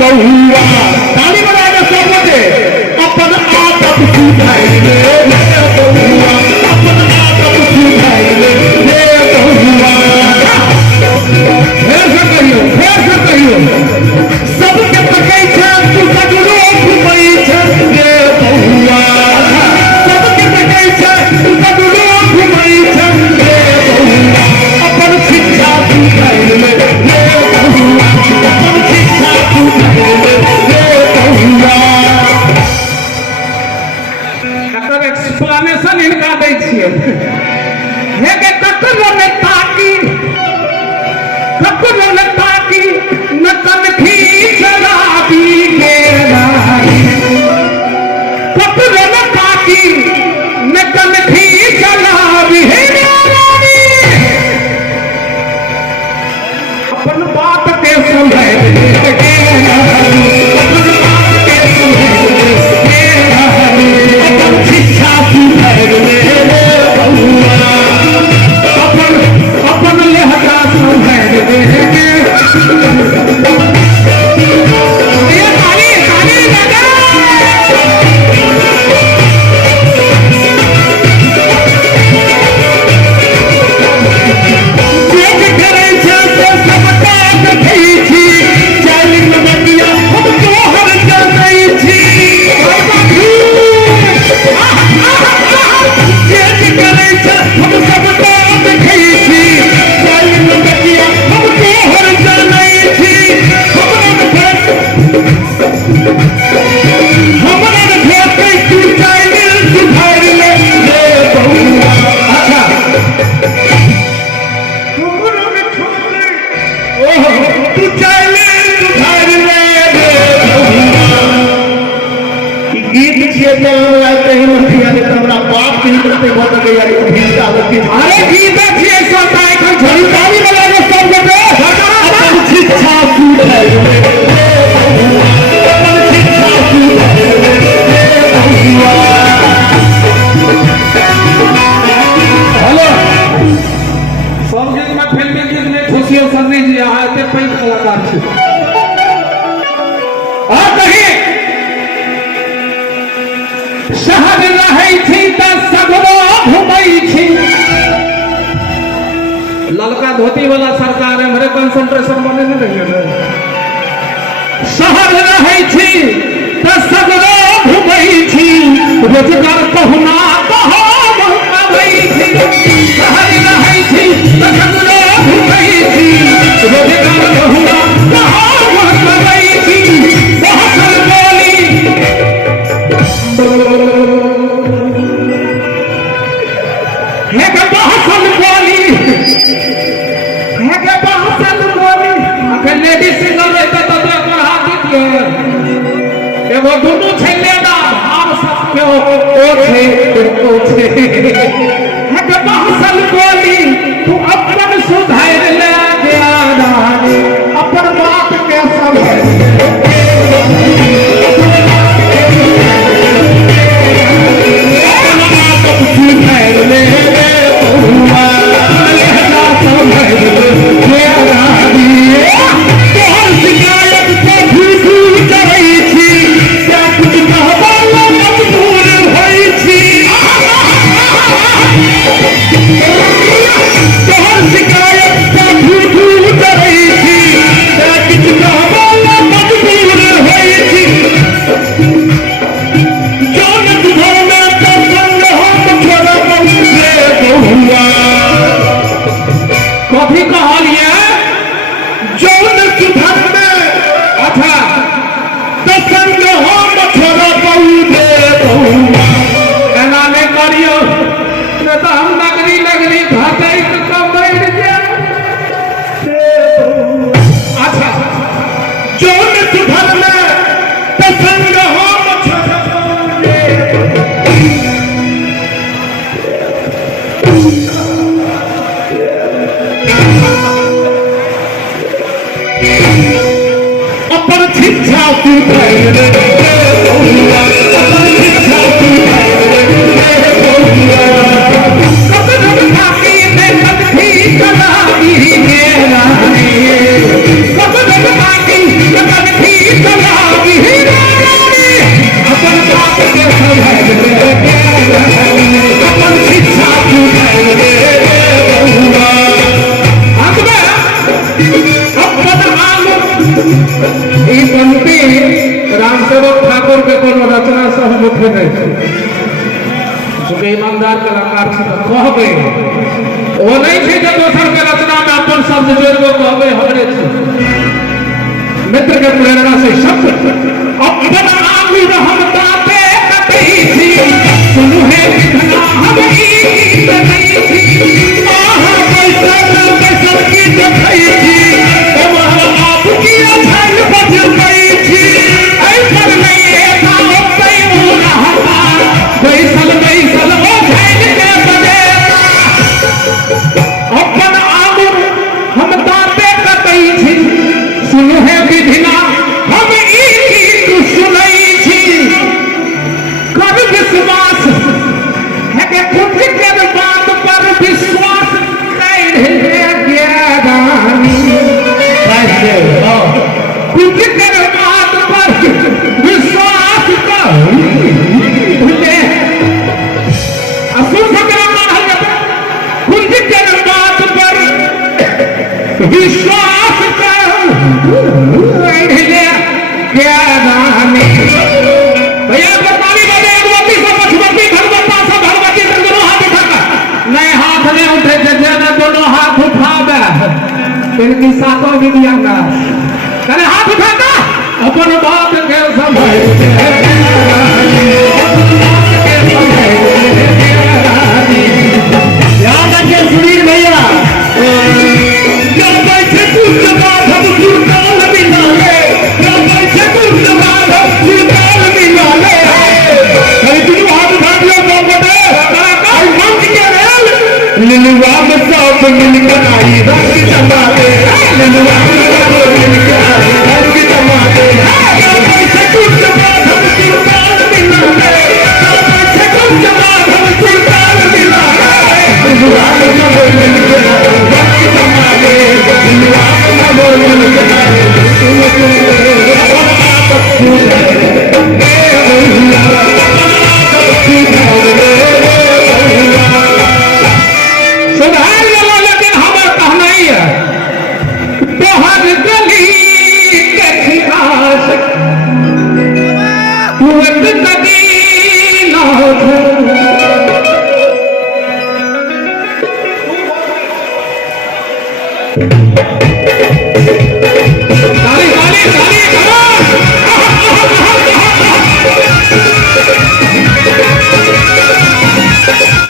बहुआ ताली बजा के सबके अपन आदत सुधाइले बहुआ अपन आदत सुधाइले बहुआ फिर से कहियो सबके तकै छै तू सगरो घुमै छै रे बहुआ सबके तकै छै तू सगरो घुमै छै रे बहुआ अपन शिक्षा सुधाइले बहुआ अपन शिक्षा सुधाइले बहुआ एकर एक्सप्लेनेशन इनका दै छियै हे के ककरो ने ताकी न कनखी शराबी के नारी ककरो न ताकी न कनखी शराबी हे नारी अपन बात के संभाले के नारी अपन बात के संभाले के नारी अपन शिक्षा सुधारले बहुआ अपन लहका संभाले के अरे गीत छियै सबटा एखन झड़ी ताली बजा के सब गोटे अपन शिक्षा सुधाइले अपन शिक्षा सुधाइले हेलो सब गीत में फिल्मी गीत में खुशियों सन्नी जी यहाँ एते पैघ कलाकार छै आ कही शहर रहै छी त सगरो घुमै छी ललका धोती वाला सरकार हमरे कंसंट्रेशन बने नहीं रहिए शहर रहै छी त सगरो घुमै छी रोजगार पहुना कहाँ अबै छी शहर रहै छी त सगरो घुमै छी रोजगार पहुना कहाँ अबै छी बहसल बोली हे के बहसल बोली अखन लेडीज सिंगर रहते तो बढ़ा दीजिए एगो दुनू छै लेना भाव सबके ओ छै हे बहसल बोली तू अपन सुधार ले ज्ञानी अपन बात के समझ सुधार ले बहुआ लहका समझ ले कभी कहलिए जौन सुधर में अच्छा दसंग हम छोड़ा बहुदे बहुआ एना नहीं करियो नहीं तो हम नगरी नगरी घाटे कमर अच्छा जौन सुधर में दसंग हम छोड़ा अपन शिक्षा सुधाइले बहुआ अपन शिक्षा सुधाइले बहुआ कब खाकी ने कभी कलाई के रानी कब खाकी ने कभी ई पंक्ति रामसेवक ठाकुर के कोनो रचना से हम उठे नहीं थे, चूंकि ईमानदार कलाकार से तो कह गए वो नहीं थी जब दोसर के रचना में अपन शब्द जोड़ को कह गए हमरे थे मित्र के प्रेरणा से शब्द अपन आंगुर हम ताते कतई थी सुनु है विधना हम ई नहीं थी आह कैसा की जखई थी आपकी अछल बज गई थी ऐसा नहीं है नाम पे मुना बैसल बैसल वो झैल के बजे अपन आंगुर हम ताते कतई थी सुनु है विधिना हम ई सुनई थी कर विश्वास है कि कुछ के बात पर विश्वास नहीं है ज्ञानी कैसे कुछ के बात पर विश्वास कर असुर सकरा कुछ के बात पर विश्वास कर क्या जाने भैया बताली बजे भगवती से पशुपति भगवता से भगवती से दोनों हाथ उठाकर नए हाथ में उठे जैसे ने दोनों हाथ उठावे इनकी सातों विधियां का करे हाथ उठाता अपन बात के समय याद रखिए सुनील भैया लिलुआ में सब मिलकर आई रंग जमाते लिलुआ में सब मिलकर आई रंग जमाते पैसे कुछ जमात हम सुल्तान मिलाते पैसे कुछ जमात हम सुल्तान मिलाते लिलुआ में सब मिलकर आई रंग जमाते लिलुआ में सब मिलकर आई सुधार वाला लेकिन हमारा कहना ही है तोहर गली के खिलास कुवत नदी ना हो ताली ताली ताली